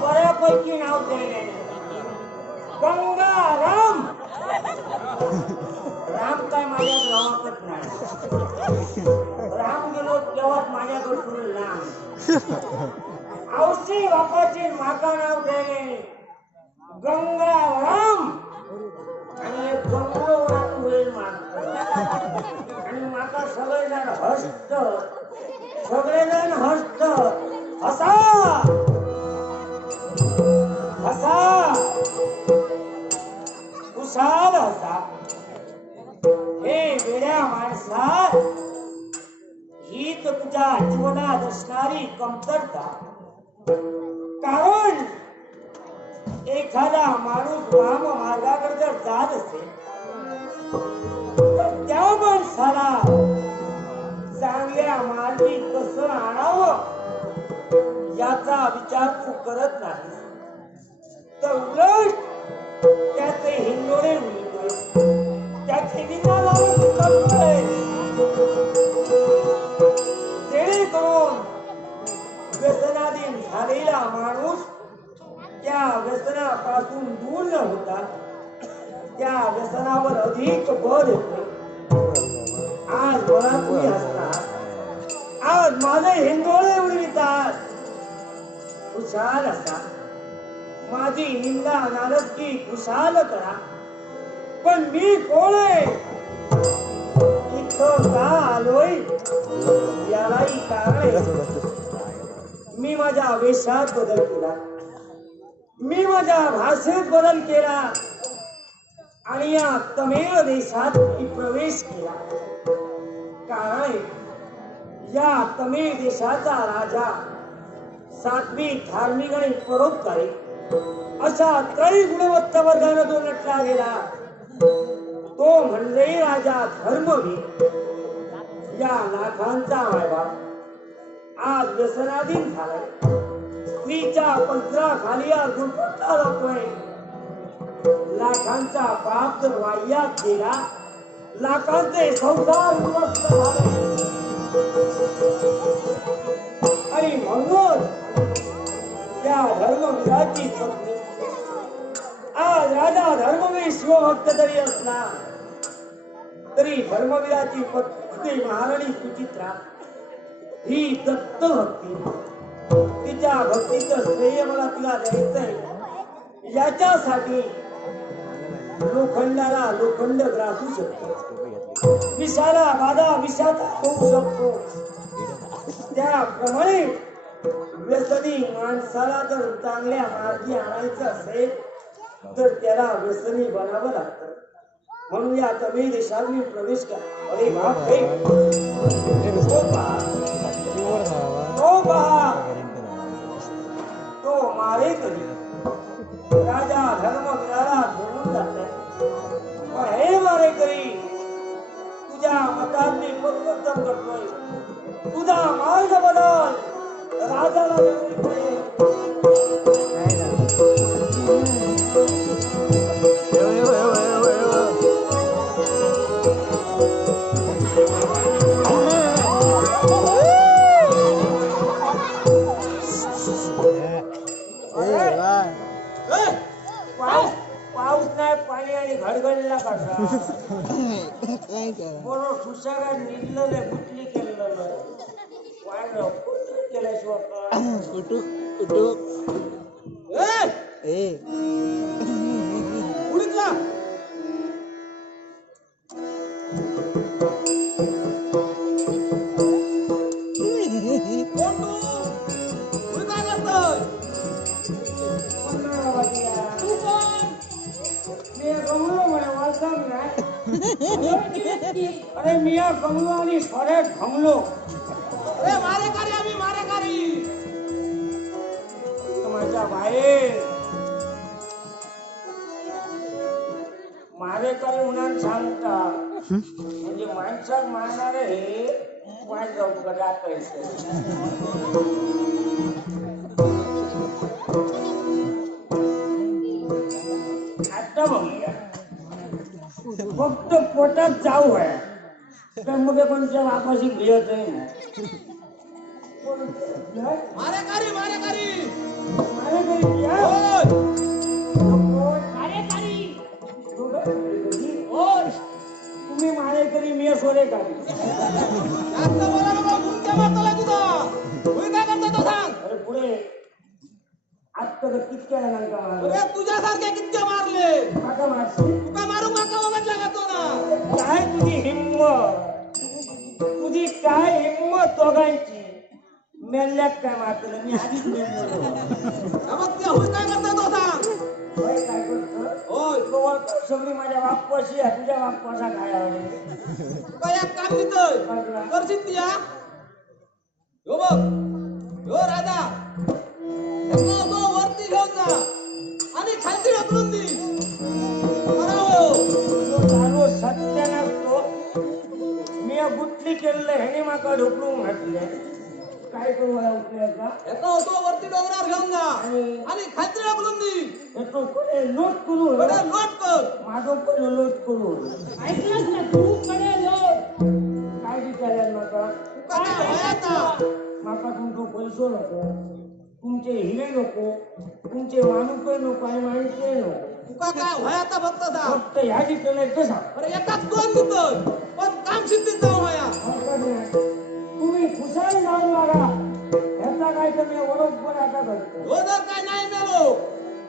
बऱ्यापैकी नाव दिले गंगाराम. राम काय माझ्या नावाकच नाही. राम गेलो तेव्हाच माझ्याकडून लांब. औषधी बापाची माका नाव दिले गंगाराम. आणि गंगाराम होईल मागत आणि माका सगळेजण हसत. सगळेजण हसत. हसा हसा कुशाल हसा. हे वेड्या माणसा, ही तर तुझ्या जीवनात असणारी कमतरता. कारण एखादा माणूस वाम मार्गाकडे जर जात असेल तर त्या माणसाला चांगल्या मार्गी कसं आणावं याचा विचार तू करत नाही, तर उलट त्याचे हिंडोळे उडतोय, त्याची निंदा लावून करतोय. जेणेकरून व्यसनाधीन झालेला माणूस त्या व्यसनापासून दूर न होता त्या व्यसनावर अधिक बळ येतो. आज मला तुम्ही हसतात, आज माझे हिंडोळे उडवितात. खुशाल असा, माझी निंदा नाराजगी खुशाल करा. पण मी कोण आहे, इथं का आलोय यालाही कारण आहे. मी माझ्या वेशात बदल केला, मी माझ्या भाषेत बदल केला आणि या तमिळ देशात मी प्रवेश केला. कारण या तमिळ देशाचा राजा सात्विक, धार्मिक आणि परोपकारी अशा त्रयी गुणवत्ता वर्गाने जो नटला गेला तो म्हणजे राजा धर्मवीर. या लाखांचा मायबाप आज व्यसनाधीन झालाय. स्त्रीच्या पंजराखाली झुरपटला जातोय. लाखांचा बाप जर वाह्यात गेला, लाखांचे संसार उद्ध्वस्त झाले. आणि म्हणून त्या धर्मवीराची पत्नी आज राजा धर्मवीर शिवभक्त जरी असला तरी धर्मवीराची पत्नी महाराणी सुचित्रा ही दत्त भक्ती. तिच्या भक्तीचं श्रेय मला तिला द्यायचंय. याच्यासाठी लोखंडाला लोखंड ग्रासू शकतो, विषाला बाधा विषाचा होऊ शकतो. त्याप्रमाणे व्यसनी माणसाला जर चांगल्या मार्गी आणायचं असेल तर त्याला व्यसनी बनावं लागतं. म्हणून या तमिळ देशात मी प्रवेश केला. अरे बाप रे, तो पहा, तो मारेकरी राजा धर्मवीराला घेऊन जाते. हे मारेकरी, तुझ्या मतात मी परिवर्तन करतोय, तुझा मार्ग बदल. राजाला पाऊस नाही, पाणी आणि घडघडला काढला. बरोबर सुशागात निघलं नाही, गुटली केलेलं नाही. अरे मिया गंगलो आणि सोऱ्यात घंगलो. अरे मारेकरी, आम्ही मारेकरी. माझ्या बाहेर मारेकरी म्हणून सांगता म्हणजे माणसात मारणारे हे वाट जाऊ टाकायचं आता बघूया फक्त पोटात जाऊ आहे तर मग कोणत्या बापाशी भियत नाही मारेकरी मारेकरी मारेकरी या? तुम्ही मारेकरी मी सोरेकरी जास्त बोला नको तुमच्या माताला तुझा होय काय करता तो सांग अरे पुढे आत्ता कितक्या जणांका मारलं अरे तुझ्यासारखे कितके मारले काका मारशी तुका मारू माका बघितला का तो ना काय तुझी हिम्मत तुझी काय हिम्मत दोघांची मेल्यात काय मारलं मी आधीच मेलो मग ते होय काय करता तो सांग होय काय करतो होय कवर सगळी माझ्या बाप्पाशी आहे तुझ्या बाप्पाचा काय आहे तुका एक काम दितोय करशील ती या हो बघ हो राजा त्यांना तो वरती घेऊन जा आणि खालती ढकलून दे बरं हो तो चालू सत्य नसतो मी गुटली केलेलं ह्याने माका ढोकलून घातले काय करू मला उठल्याचा याचा तो वरती डोंगरावर घेऊन जा आणि खालती ढकलून दे तो कडे लोट करू बरं लोट कर माझं पण लोट करू ऐकलंच ना तू कडे लोट काय विचारलं माका तुका काय होय आता माका तुमचं पैसो नको तुमचे हिरे नको तुमचे माणूस नको आणि माणसे नको तुका काय होय आता फक्त सांग फक्त ह्या ठिकाणी कसं अरे एकाच दोन दितोय पण काम सिद्धीत जाऊ होया तुम्ही खुशाल जाऊ लागा ह्याचा काय तर मी बरोबर आता करतो हो जर काय नाही मेलो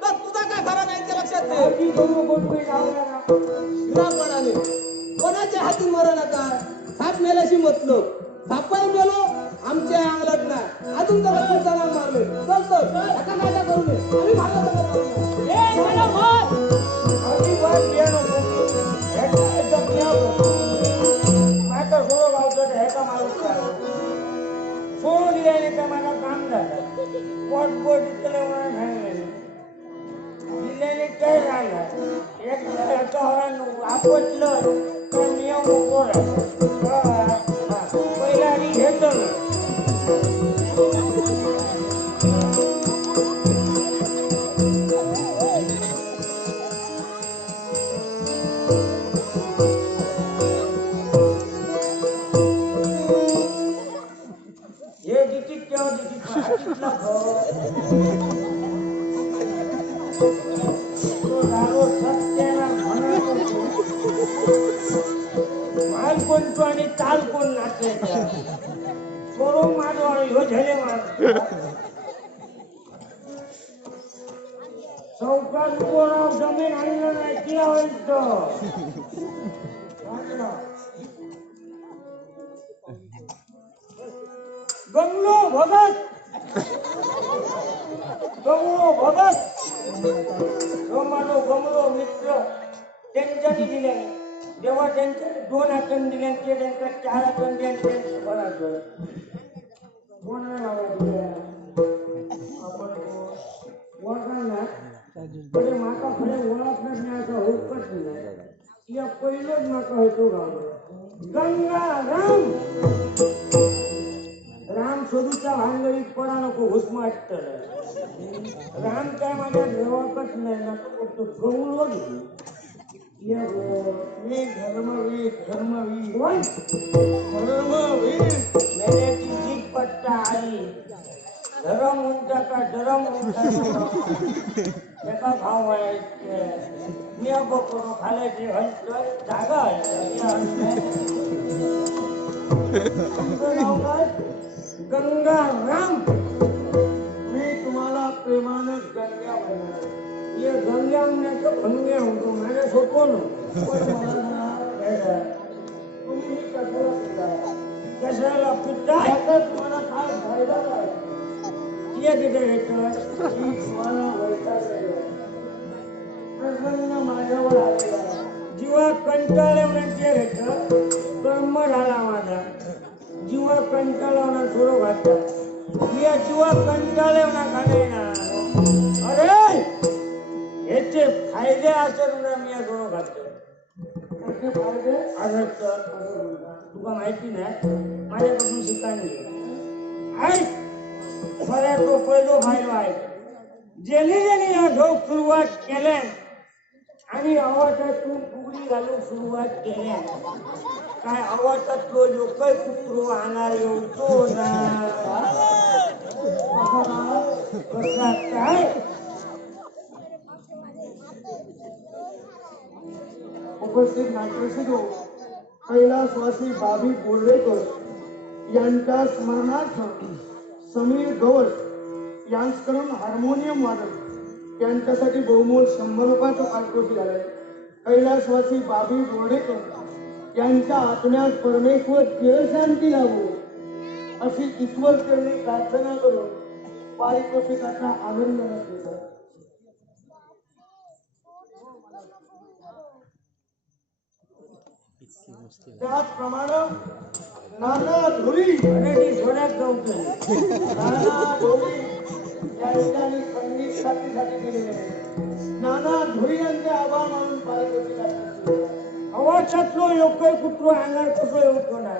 तर तुझा काय खरा नाही ते लक्षात ठेव ती दोन गोष्टी लावल्या ना श्रीरामपणाने कोणाच्या हाती मरण आता साप मेल्याशी मतलब सापाई मेलो आमच्या अंगलट नाही अजून त्याला तुमचा नाम मारले चल तर एका काय करू नये आम्ही भागवत अजिबात बिया नको ह्याचा माझा सोडो गावचं ह्याचा माणूस सोडून दिल्याने काय माझं काम झालं पोट इतकं मला सांगितलं दिल्याने काय झालं एक ह्याचा आपटलं तर नियम नको पहिला आधी घेतो हे तिकीट केव्हा तिकीट माल कोणतो आणि ताल कोण नाचायचा सोडून माझो ह्यो झेले मार चौकात कोण जमीन आणलं नाही तिला व्हायचं गंगलो भगत गंगलो भगत माझो गमलो मित्र त्यांच्यानी दिल्या जेव्हा त्यांच्या 2 आठवण दिल्या ते त्यांच्या 4 आठवण दिल्या त्यांचं बघायचं कोणाला आपण ओळखणार म्हणजे माका खरे ओळखणार नाही असं होतच नाही या पहिलंच माका होतो गाव गंगा राम राम शोधूच्या भानगडीत पडा नको घुसमाट राम काय माझ्या देवाकच नाही ना फक्त गौरव मी धर्मवीर धर्मवीर धर्मवीर मेल्याची जीप पट्टा आई धरम उंचा का धरम उंचा एका भाव आहे मी अब करू खाल्याची हंच जागा गंगा राम मी तुम्हाला प्रेमानं गंगा म्हणणार ये गंगा म्हणण्याचं भंगे होतो माझ्या सोपवलं तुम्ही कशाला पिता कशाला पिता ह्याचा तुम्हाला काय फायदा नाही ये तिथे घेतलं तुम्हाला वैताग प्रसंग माझ्यावर आलेला जीवा कंटाळले म्हणून ते घेतलं कर्म झाला माझा जीवा कंटाळवणार सोडू घातला मी जीवा कंटाळवणार घाले ना अरे याचे फायदे असेल ना मी दोन घालतो फायदे तुला माहिती नाही माझ्यापासून शिकायला ऐक मला तो पहिलो फायदा आहे ज्याने या ढोक सुरुवात केल्या आणि आवाजातून फुगडी घालून सुरुवात केल्या काय आवाजातलो लोक कुत्रो आणणार येतो ना कसा काय उपस्थित नाट्यसिद्धो कैलासवासी बाबी बोर्डेकर यांच्या स्मरणार्थ समीर गवस यांच्याकडून हार्मोनियम वादन यांच्यासाठी बहुमोल 100 रुपयाचं पारितोषिक आलंय. कैलासवासी बाबी बोर्डेकर यांच्या आत्म्यात परमेश्वर चिरशांती लावो अशी ईश्वर चरणी प्रार्थना करून पारितोषिकाचा आनंद घेतात. त्याचप्रमाणे नाना धुरी आणि ती सोन्यात गवतली नाना धुरी यांच्यानी संगीत साथीसाठी दिलेले आहे. नाना धुरी यांचे आभार मानून पारितोषिक असतात. आवाजातलो लोक कुत्रो अंगार कसं येतो ना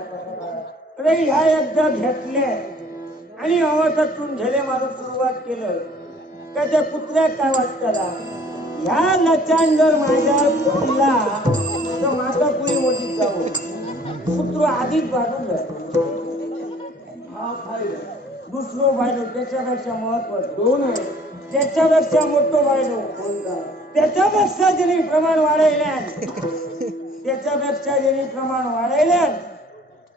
अरे ह्या एकदा घेतले आणि आवाजातून झेले मारून सुरुवात केलं का त्या कुत्र्यात काय वाटताला ह्या लचान जर माझ्या कुत्रीला तर माझा कुणी मोठीच जाऊ कुत्रो आधीच बाजून जातो हा फायदा दुसरो फायदो त्याच्यापेक्षा महत्वाचं दोन आहे. त्याच्यापेक्षा मोठो फायदो त्याच्यापेक्षा ज्यांनी प्रमाण वाढवल्यान त्याच्यापेक्षा ज्यांनी प्रमाण वाढवल्यान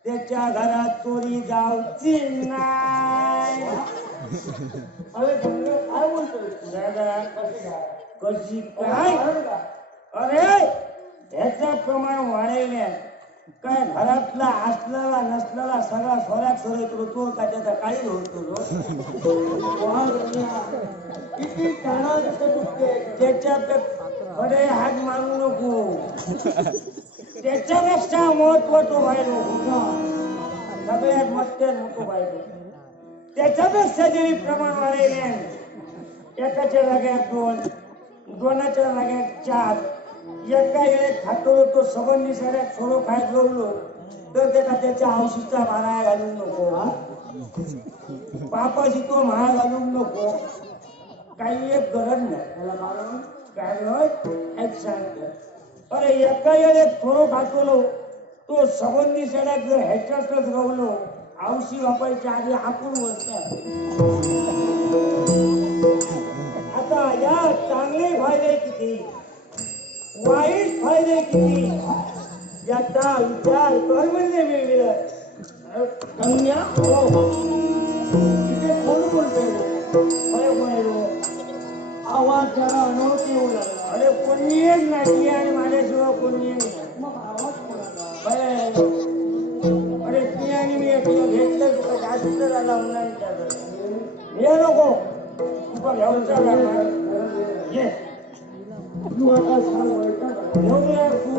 त्याच्या घरात चोरी जाऊची नाही. अरे गंगा काय बोलतोय दादा कशी काय अरे ह्याचं प्रमाण वाढवल्यान काय घरातला असलेला नसलेला सगळा सोऱ्यात सोरे तो का त्याचा काही होतो किती कानाचे दुखते त्याच्यापेक्षा अरे हात मारू नको त्याच्यापेक्षा महत्व तो व्हायलो सगळ्यात मोठो व्हायलो त्याच्यापेक्षा जरी प्रमाण वाढले एकाच्या जाग्यात दोन दोनाच्या जाग्यात चार एका वेळेत खातो तो सबंधी सगळ्यात सोडो खायत जेवलो तर त्याच्या औषधीचा भारा घालून नको पापाशी तो महाळ घालून नको काही एक गरज नाही त्याला कारण काय एक सांगतो अरे एका वेळेत थोडं खातलो तो सबंधी सड्यात जर ह्याच्यातच रवलो औषधी वापरायच्या आधी आपण बसतात. आता या चांगले फायदे किती वाईट फायदे किती याचा विचार कर म्हणजे मिळेल कन्या तिथे कोण बोलतोय आवाज जरा अनोळखी येऊ लागला. अरे कोणी एक नाही आणि माझ्याशिवाय कोणी एक नाही मग आवाज कोणाचा अरे ती आणि मी तुला घेतलं तुला जास्त झाला मुलांच्या हे नको तुला घ्यायचा ये तू आता सांग वैताग घेऊया तू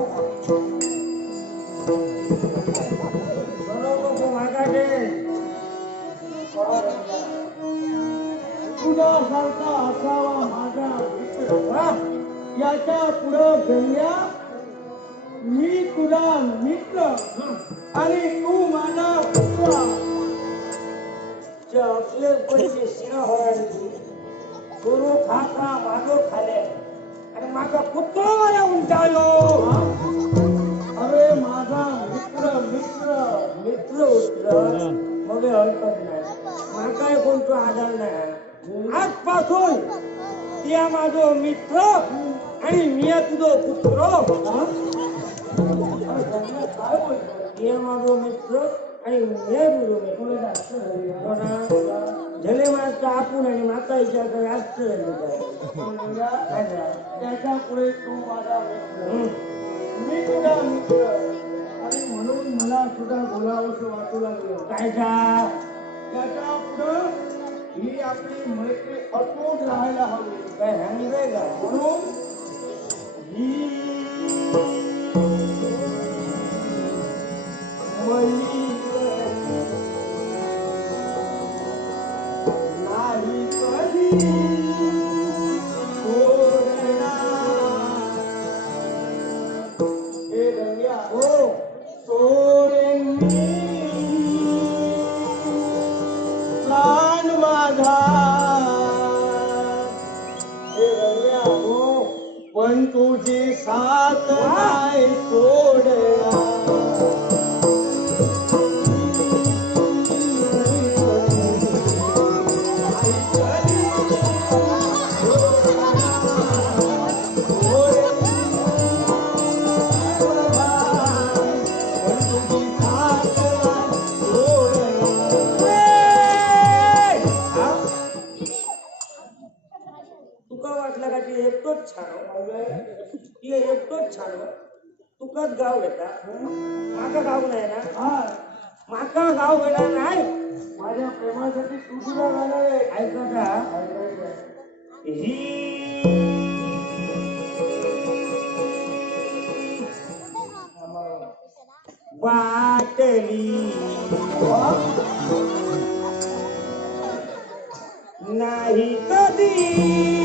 बरोबर मागाटे तुझ्यासारखा असावा माझा मित्र. वा याच्या पुढं गंग्या मी तुझा मित्र आणि तू माझा पुत्र. आपले पैसे शिणा होरायची गुरु खाता मागो खाले आणि माझा पुत्र मला उंचालो अरे माझा मित्र मित्र मित्र उतर मग हरकत नाही माका कोणतो आधार नाही आजपासून त्या माझो मित्र आणि मी तुझो पुत्र काय बोलतो ते माझो मित्र आणि मी तुझो मित्र झले मागचा आपण आणि माता विचार जास्त त्याच्या पुढे तू माझा मित्र मी तुझा मित्र आणि म्हणून मला तुझा बोलावंसं वाटू लागलं. काय का त्याच्या पुढं ही आपली मैत्री अतूट राहायला हवी. काय सांगितलंय का म्हणून ही नाही कधी होत नाही सोडला तुका वाटलं का ते एकटोच छान ते एकटोच छान तुकाच गाव घेता माका गाव नाही ना माका गाव घेणार नाही माझ्या प्रेमासाठी तू तुला गाणार आहे ऐका का ही बाटली नाही कधी